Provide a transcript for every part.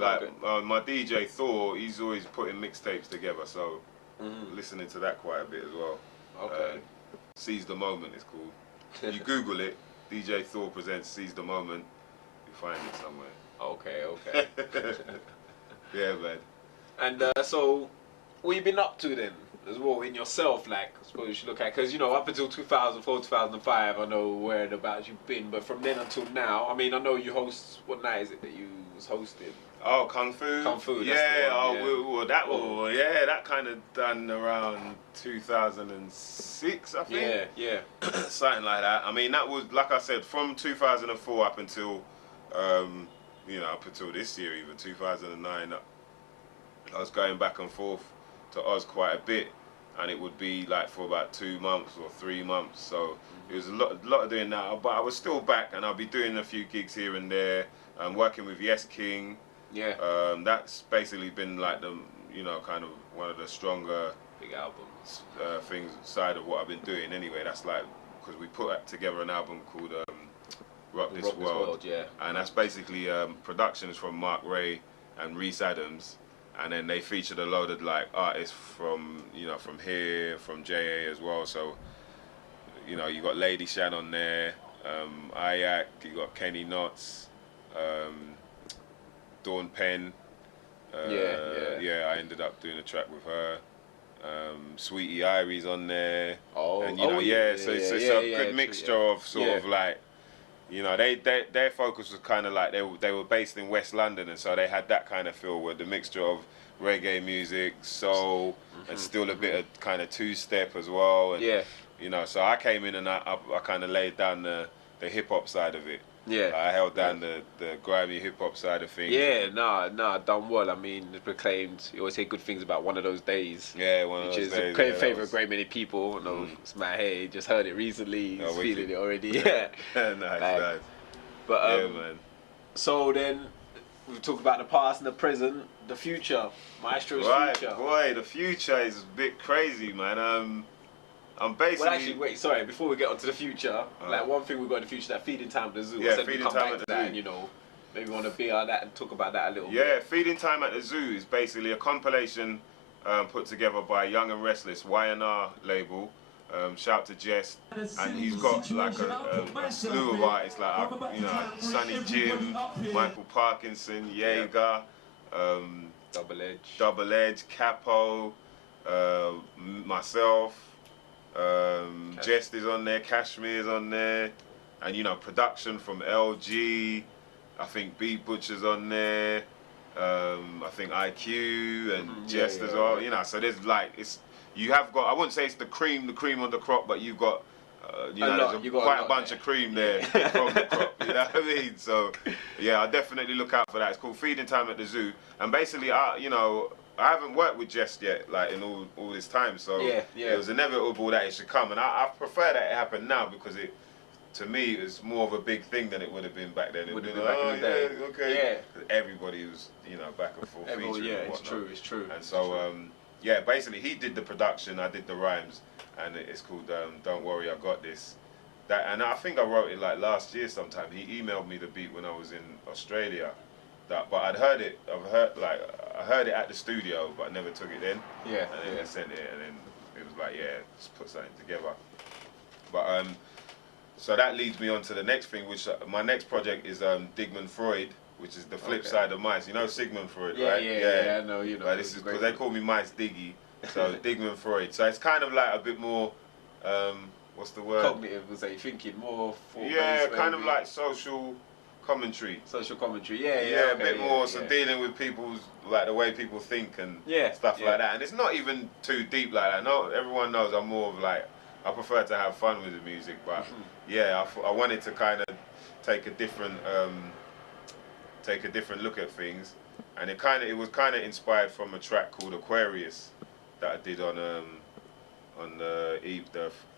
Like my DJ Thor, he's always putting mixtapes together, so listening to that quite a bit as well. Okay. Seize the Moment is called. You Google it, DJ Thor presents Seize the Moment, you find it somewhere. Okay, okay. Yeah, man. And so, what you been up to then, as well, in yourself, like, I suppose you should look at, because, you know, up until 2004, 2005, I know whereabouts you've been, but from then until now, I mean, I know you host, what night is it that you was hosting? Oh, Kung Fu? Kung Fu, yeah, that's the one, that kind of done around 2006, I think. Yeah. Something like that. I mean, that was, like I said, from 2004 up until, up until this year, even 2009, I was going back and forth to Oz quite a bit, and it would be like for about 2 months or 3 months. So it was a lot of doing that. But I was still back, and I'll be doing a few gigs here and there. Working with Yes King. Yeah. That's basically been like the, kind of one of the stronger big albums things side of what I've been doing. Anyway, that's like because we put together an album called Rock This World, yeah. And that's basically productions from Mark Ray and Reese Adams. And then they featured a load of like artists from from here, from JA as well. So you got Lady Shan on there, Ayak, you got Kenny Knotts, Dawn Penn. I ended up doing a track with her. Sweetie Irie's on there. So it's a good mixture of sort of like. Their focus was kind of like they were based in West London, and so they had that kind of feel with the mixture of reggae music, soul, and still a bit of kind of two-step as well. And, so I came in and I kind of laid down the hip hop side of it. Yeah, I held down the grimy hip hop side of things. Yeah, done well. I mean, it's proclaimed. You always say good things about One of Those Days. Yeah, One of Those Days. Which is a favourite of great many people. I know it's my hey, just heard it recently. He's feeling it already. Yeah, nice. But man. So then we talk about the past and the present, the future. Mystro's future. Boy, the future is a bit crazy, man. I'm basically. Well, actually, wait. Sorry. Before we get on to the future, like one thing we've got in the future, that feeding time at the zoo. Yeah, I said feeding come time back at to the that, zoo. and maybe want to be on that and talk about that a little bit. Yeah, Feeding Time at the Zoo is basically a compilation put together by Young and Restless Y&R label. Shout to Jess, and he's got like a slew of artists like Sonny Jim, Michael Parkinson, Jaeger, Double Edge, Capo, myself. Jest is on there, Cashmere's on there, and production from LG. I think Beat Butcher's on there. I think IQ and Jest as well. So there's like you have got. I wouldn't say it's the cream of the crop, but you've got. There's quite a bunch of cream there from the crop. You know what I mean? So yeah, I definitely look out for that. It's called Feeding Time at the Zoo, and basically, I haven't worked with Jest yet, like in all this time. So it was inevitable that it should come, and I prefer that it happened now because to me, it was more of a big thing than it would have been back then. It would have been back in the day. Okay. Yeah. Everybody was, back and forth featuring. Yeah, it's true. And so, basically, he did the production, I did the rhymes, and it's called "Don't Worry, I Got This." And I think I wrote it like last year sometime. He emailed me the beat when I was in Australia. But I'd heard it. I heard it at the studio, but I never took it in. Yeah. And then I sent it, and then it was like, let's put something together. But so that leads me on to the next thing, which my next project is Digman Freud, which is the flip side of Mice. You know Sigmund Freud, right? Yeah, I know. But this is because they call me Mice Diggy, so Digman Freud. So it's kind of like a bit more, what's the word? Cognitive, was they thinking more? Kind of like social commentary. Social commentary, a bit more. So dealing with people's like the way people think and stuff like that. And it's not even too deep like that. No, everyone knows I'm more of like. I prefer to have fun with the music, but I wanted to kind of take a different look at things, and it was kind of inspired from a track called Aquarius that I did on the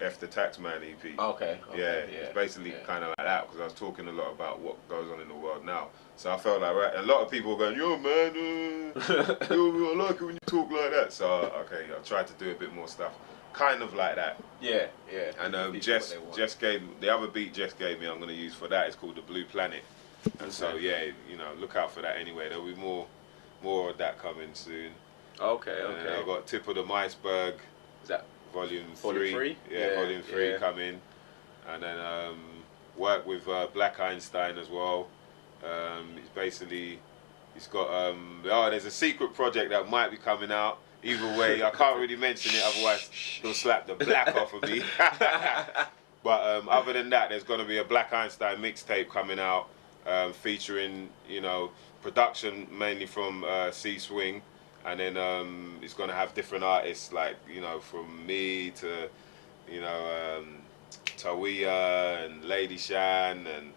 F the Taxman EP. Okay. It's basically kind of like that because I was talking a lot about what goes on in the world now. So I felt like a lot of people were going, yo man, I like it when you talk like that. So I tried to do a bit more stuff. Kind of like that. Yeah. And Jess gave the other beat Jess gave me. I'm going to use for that. It's called The Blue Planet. And so you know, look out for that anyway. There'll be more of that coming soon. Okay, And okay. I've got Tip of the Iceberg. Is that Volume 3? 3? Yeah, Volume 3 coming. And then work with Black Einstein as well. He's got there's a secret project that might be coming out. Either way, I can't really mention it, otherwise he'll slap the black off of me. But other than that, there's going to be a Black Einstein mixtape coming out, featuring, you know, production mainly from C Swing, and then it's going to have different artists, like, you know, from me to, you know, Tawiya and Lady Shan and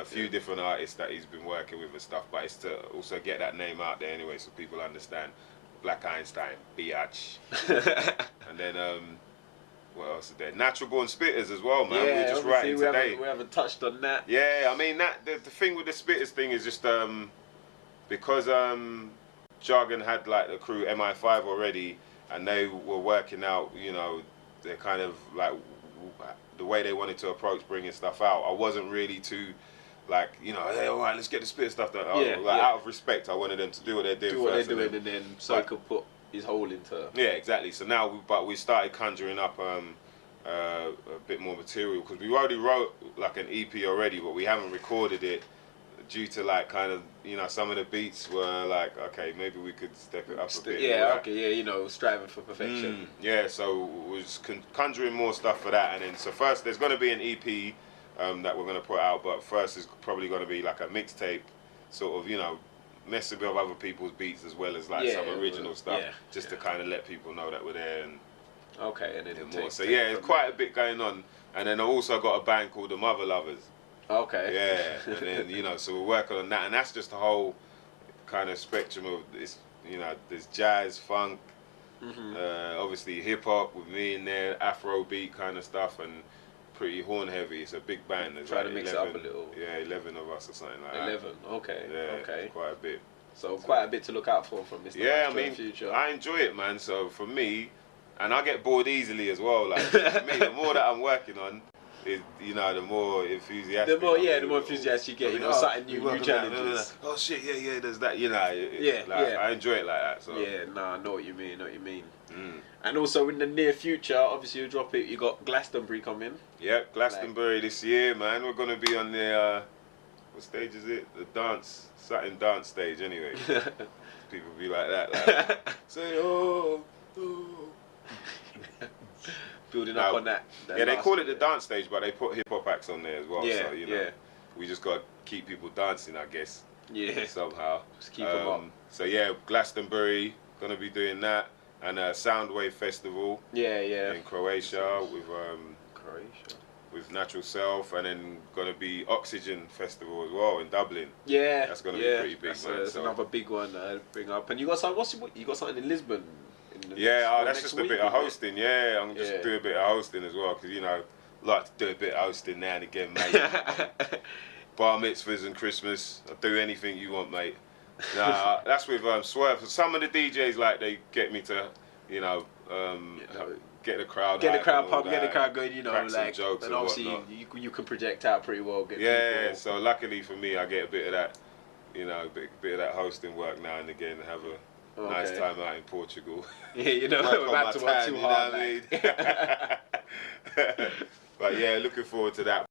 a few different artists that he's been working with and stuff. But it's to also get that name out there anyway, so people understand. Black Einstein, biatch. And then what else is there? Natural Born Spitters as well, man. We're just writing today. We haven't touched on that. Yeah, I mean, that the thing with the Spitters thing is just because Jargon had like the crew MI5 already, and they were working out, you know, they're kind of like the way they wanted to approach bringing stuff out. I wasn't really too like, you know, hey, all right, let's get the Spitter stuff done. Out of respect, I wanted them to do what they're doing first, and then so he could put his whole into. Yeah, exactly. So now, we started conjuring up a bit more material, because we already wrote like an EP already, but we haven't recorded it due to like kind of, you know, some of the beats were like, okay, maybe we could step it up a bit. Yeah, okay, yeah, you know, striving for perfection. Yeah, so we're just conjuring more stuff for that, and then so first there's going to be an EP that we're going to put out, but first is probably going to be like a mixtape, sort of, you know, messing with other people's beats as well as like some original stuff, just to kind of let people know that we're there. And and then more. So yeah, it's quite a bit going on, and then I also got a band called the Mother Lovers. Okay. Yeah, and then, you know, so we're working on that, and that's just a whole kind of spectrum of this, you know, there's jazz, funk, obviously hip hop with me in there, Afro beat kind of stuff, and pretty horn heavy. It's a big band. There's Try like to mix 11, it up a little. Yeah, 11 of us or something like that. 11. Okay. Yeah, okay. Quite a bit. So quite a bit to look out for from Mr. Yeah, Mystro I mean, in the future. I enjoy it, man. So for me, and I get bored easily as well. Like for me, the more that I'm working on, is, you know, the more enthusiastic. The more enthusiastic you get, you know, something new challenges. Oh shit, yeah, there's that, you know. I enjoy it like that. So yeah, I know what you mean. And also in the near future, obviously you drop it. You got Glastonbury coming. Yep, Glastonbury this year, man. We're gonna be on the what stage is it? The satin dance stage, anyway. People be like that, like say oh. Building up on that. Yeah, they call it the dance stage, but they put hip hop acts on there as well. Yeah, so, you know, we just got to keep people dancing, I guess. Yeah. Somehow. Just keep them up. So yeah, Glastonbury, gonna be doing that, and Soundwave Festival. Yeah. In Croatia with Natural Self, and then gonna be Oxygen Festival as well in Dublin. Yeah. That's gonna be pretty big, man. That's another big one to bring up. And you got you got something in Lisbon. That's just a bit of hosting. Yeah, I'm just doing a bit of hosting as well, because, you know, like to do a bit of hosting now and again, mate. Bar mitzvahs and Christmas, I'll do anything you want, mate. Nah, that's with Swerve. Some of the DJs, like, they get me to, you know, get the crowd pumping, get the crowd going, you know, like, jokes and obviously you can project out pretty well. So luckily for me, I get a bit of that, you know, bit of that hosting work now and again, have a nice time out in Portugal. Yeah, you know, we're about to work too hard. But yeah, looking forward to that.